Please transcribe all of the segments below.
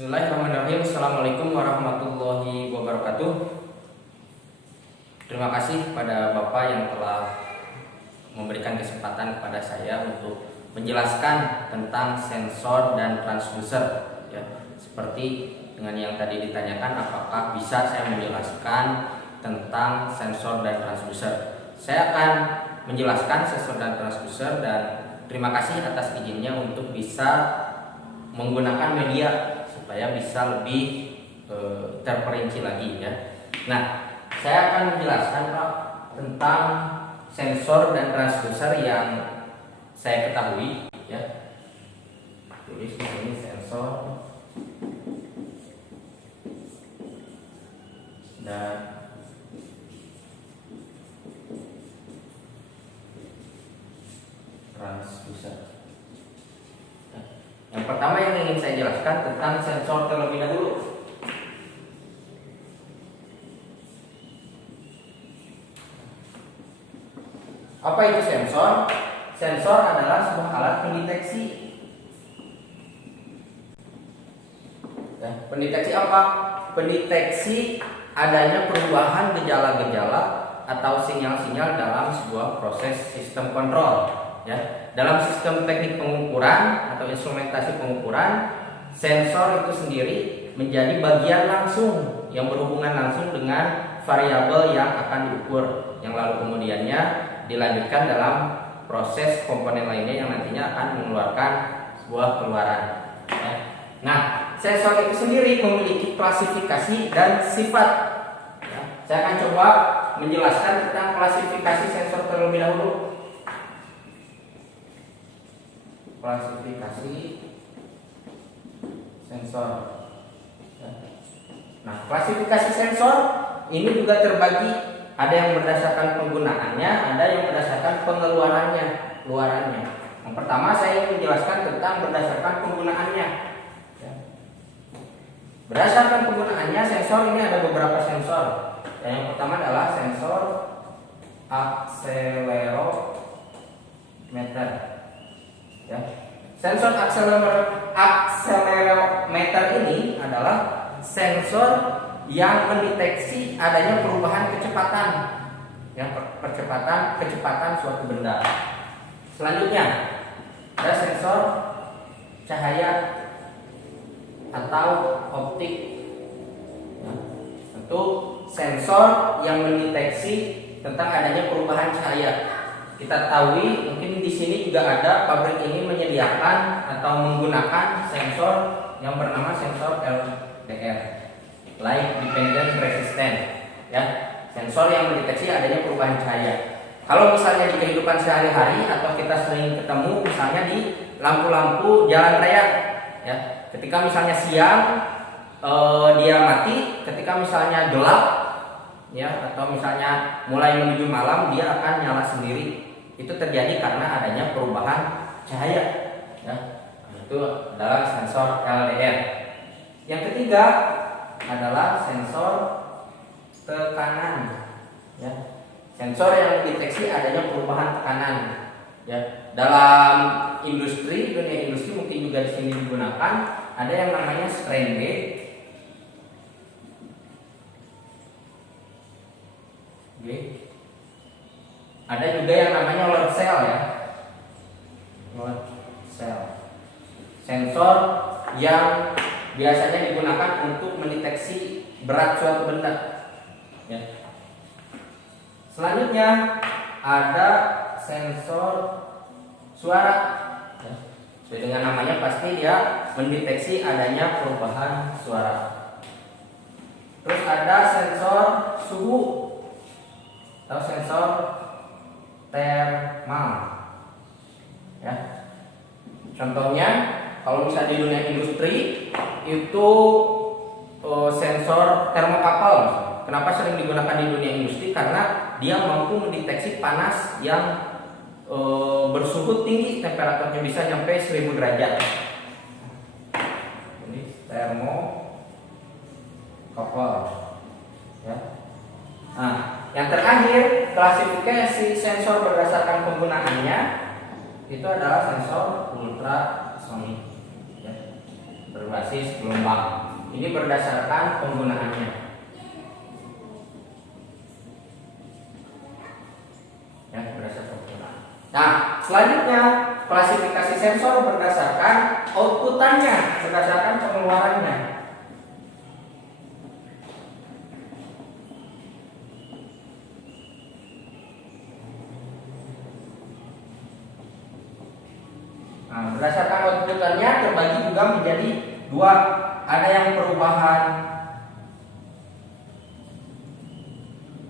Bismillahirrahmanirrahim. Assalamualaikum warahmatullahi wabarakatuh. Terima kasih pada Bapak yang telah memberikan kesempatan kepada saya untuk menjelaskan tentang sensor dan transducer. Ya, seperti dengan yang tadi ditanyakan, apakah bisa saya menjelaskan tentang sensor dan transducer? Saya akan menjelaskan sensor dan transducer, dan terima kasih atas izinnya untuk bisa menggunakan media supaya bisa lebih terperinci lagi ya. Nah, saya akan menjelaskan Pak tentang sensor dan transducer yang saya ketahui ya. Tulis di sini sensor dan transducer. Yang pertama yang ingin saya jelaskan tentang sensor terlebih dahulu. Apa itu sensor? Sensor adalah sebuah alat pendeteksi. Ya, pendeteksi apa? Pendeteksi adanya perubahan gejala-gejala atau sinyal-sinyal dalam sebuah proses sistem kontrol. Ya, dalam sistem teknik pengukuran atau instrumentasi pengukuran, sensor itu sendiri menjadi bagian langsung yang berhubungan langsung dengan variabel yang akan diukur, yang lalu kemudiannya dilanjutkan dalam proses komponen lainnya yang nantinya akan mengeluarkan sebuah keluaran. Ya. Nah, sensor itu sendiri memiliki klasifikasi dan sifat. Ya, saya akan coba menjelaskan tentang klasifikasi sensor terlebih dahulu. Klasifikasi sensor. Nah, klasifikasi sensor ini juga terbagi, ada yang berdasarkan penggunaannya, ada yang berdasarkan pengeluarannya, keluarannya. Yang pertama saya ingin menjelaskan tentang berdasarkan penggunaannya. Berdasarkan penggunaannya, sensor ini ada beberapa sensor. Yang pertama adalah sensor akselerometer. Ya. Sensor akselerometer ini adalah sensor yang mendeteksi adanya perubahan kecepatan, ya, kecepatan suatu benda. Selanjutnya ada sensor cahaya atau optik. Ya. Tentu sensor yang mendeteksi tentang adanya perubahan cahaya. Kita tahu mungkin di sini juga ada pabrik ini menyediakan atau menggunakan sensor yang bernama sensor LDR, Light Dependent Resistant. Ya, sensor yang mendeteksi adanya perubahan cahaya. Kalau misalnya di kehidupan sehari-hari atau kita sering ketemu misalnya di lampu-lampu jalan raya, ya, ketika misalnya siang dia mati, ketika misalnya gelap, ya, atau misalnya mulai menuju malam dia akan nyala sendiri. Itu terjadi karena adanya perubahan cahaya. Ya, itu adalah sensor LDR. Yang ketiga adalah sensor tekanan. Ya, sensor yang mendeteksi adanya perubahan tekanan. Ya, dalam industri, dunia industri mungkin juga di sini digunakan. Ada yang namanya strain gauge. Ada juga yang namanya load cell, ya, load cell. Sensor yang biasanya digunakan untuk mendeteksi berat suatu benda. Ya. Selanjutnya ada sensor suara. Ya. Sesuai dengan namanya pasti dia mendeteksi adanya perubahan suara. Terus ada sensor suhu atau sensor thermal. Ya. Contohnya kalau misalnya di dunia industri itu sensor termokapel. Kenapa sering digunakan di dunia industri? Karena dia mampu mendeteksi panas yang bersuhu tinggi, temperaturnya bisa sampai 1000 derajat. Ini termokapel. Ya. Nah, yang terakhir, klasifikasi sensor berdasarkan penggunaannya itu adalah sensor ultrasonik. Ya. berbasis gelombang. Ini berdasarkan penggunaannya. Ya, berdasarkan penggunaan. Nah, selanjutnya klasifikasi sensor berdasarkan outputannya, berdasarkan pengeluarannya. Nah, berdasarkan outputannya terbagi juga menjadi dua. Ada yang perubahan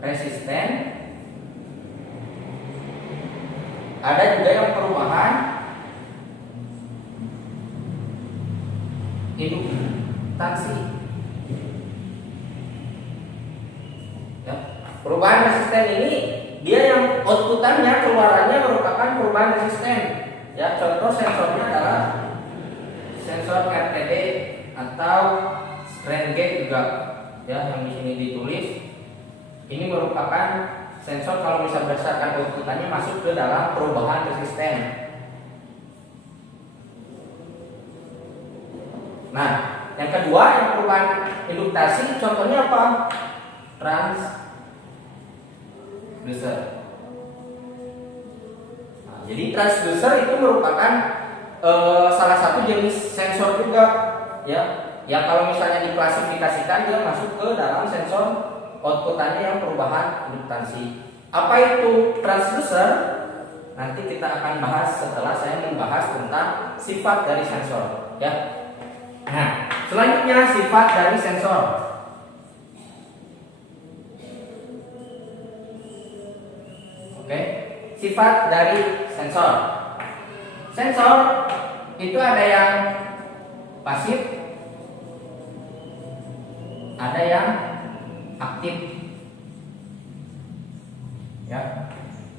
resisten, ada juga yang perubahan induktasi. Ya, perubahan resisten ini dia yang outputannya, keluarannya merupakan perubahan resisten. Ya, contoh sensornya adalah sensor RTD atau strain gauge juga, ya, yang di sini ditulis. Ini merupakan sensor kalau bisa berdasarkan outputannya masuk ke dalam perubahan resisten. Nah, yang kedua yang perubahan induktasi, contohnya apa? Transducer. Nah, jadi transducer itu merupakan salah satu jenis sensor juga, ya. Ya, kalau misalnya diklasifikasikan dia masuk ke dalam sensor outputannya yang perubahan induktasi. Apa itu transducer? Nanti kita akan bahas setelah saya membahas tentang sifat dari sensor, ya. Nah, selanjutnya sifat dari sensor. Oke, sifat dari sensor. Sensor itu ada yang pasif, ada yang aktif. Ya.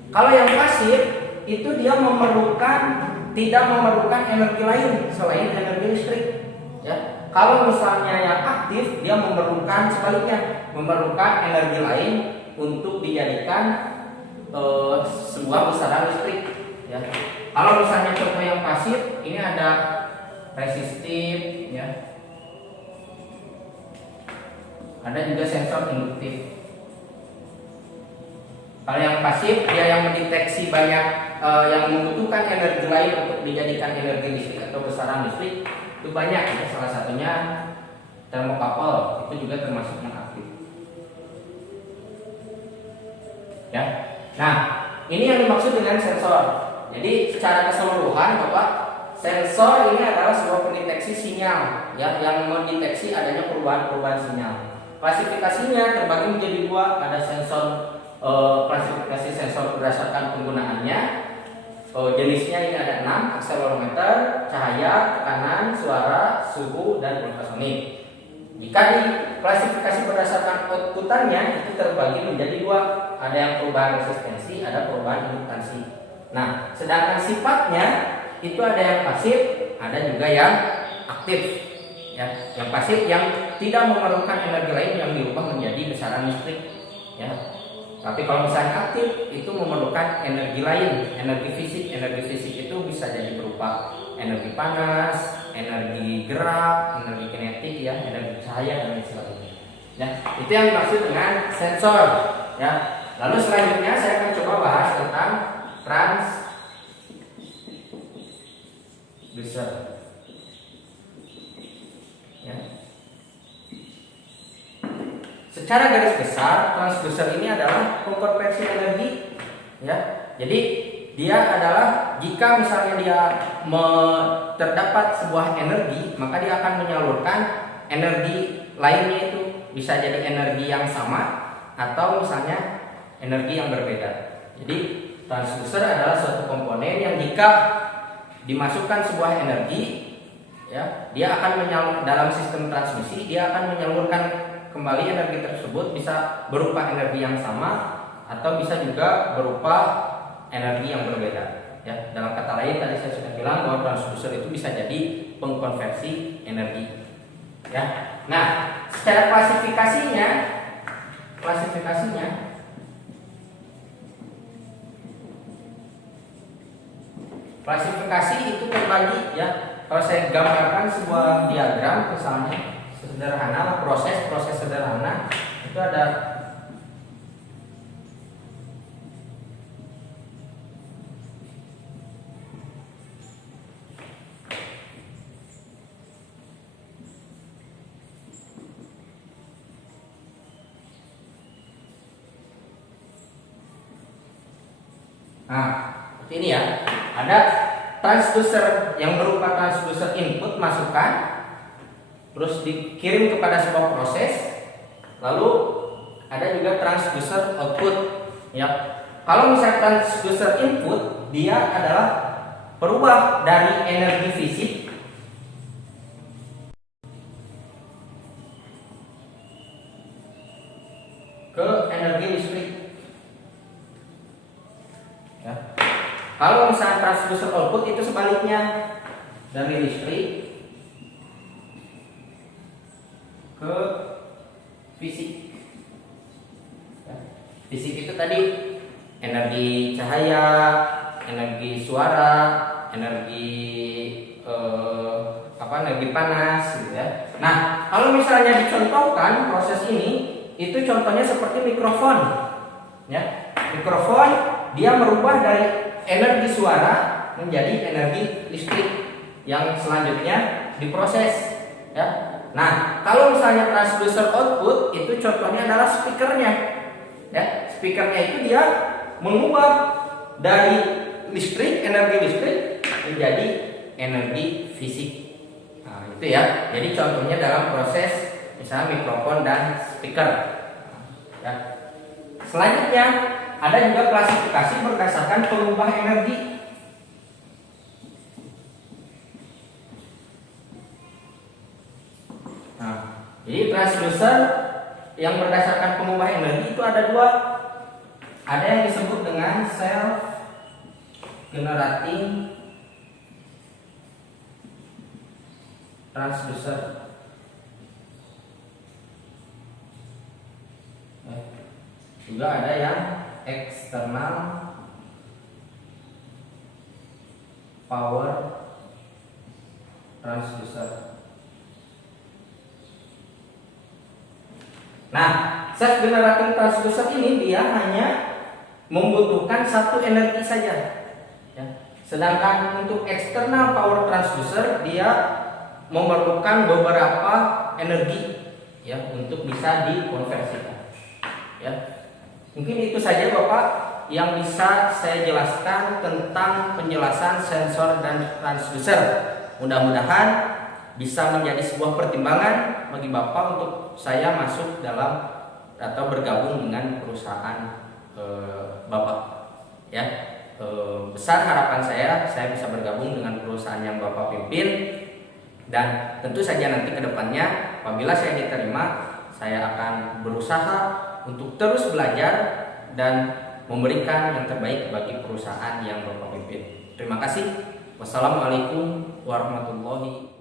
Kalau yang pasif itu dia tidak memerlukan energi lain selain energi listrik. Ya. Kalau misalnya yang aktif dia memerlukan sebaliknya, memerlukan energi lain untuk dijadikan sebuah besaran listrik. Ya. Kalau misalnya contoh yang pasif ini ada resistif, ya. Ada juga sensor induktif. Kalau yang pasif dia yang mendeteksi banyak yang membutuhkan energi lain untuk dijadikan energi listrik atau besaran listrik itu banyak, ya. Salah satunya termokapel, itu juga termasuk yang aktif. Ya. Nah, ini yang dimaksud dengan sensor. Jadi secara keseluruhan, Bapak, sensor ini adalah sebuah pendeteksi sinyal, ya, yang mendeteksi adanya perubahan-perubahan sinyal. Klasifikasinya terbagi menjadi dua, ada sensor klasifikasi sensor berdasarkan penggunaannya. Jenisnya ini ada 6, akselerometer, cahaya, tekanan, suara, suhu, dan ultrasonik. Jika diklasifikasi berdasarkan outputannya itu terbagi menjadi dua, ada yang perubahan resistensi, ada perubahan induktasi. Nah, sedangkan sifatnya itu ada yang pasif, ada juga yang aktif. Ya, yang pasif yang tidak memerlukan energi lain yang diubah menjadi besaran listrik. Ya. Tapi kalau misalnya aktif itu memerlukan energi lain, energi fisik. Energi fisik itu bisa jadi berupa energi panas, energi gerak, energi kinetik, ya, energi cahaya, dan lain sebagainya. Ya, itu yang dimaksud dengan sensor. Ya. Lalu selanjutnya saya akan coba bahas tentang transducer. Ya. Secara garis besar, transducer ini adalah pengkonversi energi, ya. Jadi dia adalah jika misalnya dia terdapat sebuah energi, maka dia akan menyalurkan energi lainnya, itu bisa jadi energi yang sama atau misalnya energi yang berbeda. Jadi transducer adalah suatu komponen yang jika dimasukkan sebuah energi, ya, dia akan dalam sistem transmisi dia akan menyalurkan kembali energi tersebut, bisa berupa energi yang sama atau bisa juga berupa energi yang berbeda. Ya, dalam kata lain tadi saya sudah bilang bahwa transducer itu bisa jadi pengkonversi energi. Ya. Nah, secara klasifikasinya klasifikasi itu terbagi, ya. kalau saya gambarkan sebuah diagram misalnya sederhana, proses sederhana itu ada seperti ini ya. Ada transducer yang berupa transducer input masukan, terus dikirim kepada sebuah proses. Lalu ada juga transducer output. Ya, kalau misalnya transducer input dia adalah perubah dari energi fisik ke energi listrik. Ya. Kalau misalnya transducer output itu sebaliknya, dari listrik ke fisik. Ya. Fisik itu tadi energi cahaya, energi suara, energi energi panas, gitu ya. Nah, kalau misalnya dicontohkan proses ini, itu contohnya seperti mikrofon. Ya, mikrofon dia merubah dari energi suara menjadi energi listrik yang selanjutnya diproses. Ya. Nah, kalau misalnya transducer output itu contohnya adalah speakernya. Ya, speakernya itu dia mengubah dari listrik, energi listrik menjadi energi fisik. Nah, itu ya. Jadi contohnya dalam proses misalnya mikrofon dan speaker. Ya. Selanjutnya ada juga klasifikasi berdasarkan pengubah energi. Nah, jadi transducer yang berdasarkan pengubah energi itu ada dua. Ada yang disebut dengan self generating transducer. Juga ada yang external power transducer. Nah, self generating transducer ini dia hanya membutuhkan satu energi saja. Ya. Sedangkan untuk external power transducer dia memerlukan beberapa energi ya untuk bisa dikonversikan. Ya. Mungkin itu saja Bapak yang bisa saya jelaskan tentang penjelasan sensor dan transducer. Mudah-mudahan bisa menjadi sebuah pertimbangan bagi Bapak untuk saya masuk dalam atau bergabung dengan perusahaan Bapak. Ya, besar harapan saya bisa bergabung dengan perusahaan yang Bapak pimpin, dan tentu saja nanti kedepannya apabila saya diterima, saya akan berusaha untuk terus belajar dan memberikan yang terbaik bagi perusahaan yang Bapak pimpin. Terima kasih. Wassalamualaikum warahmatullahi wabarakatuh.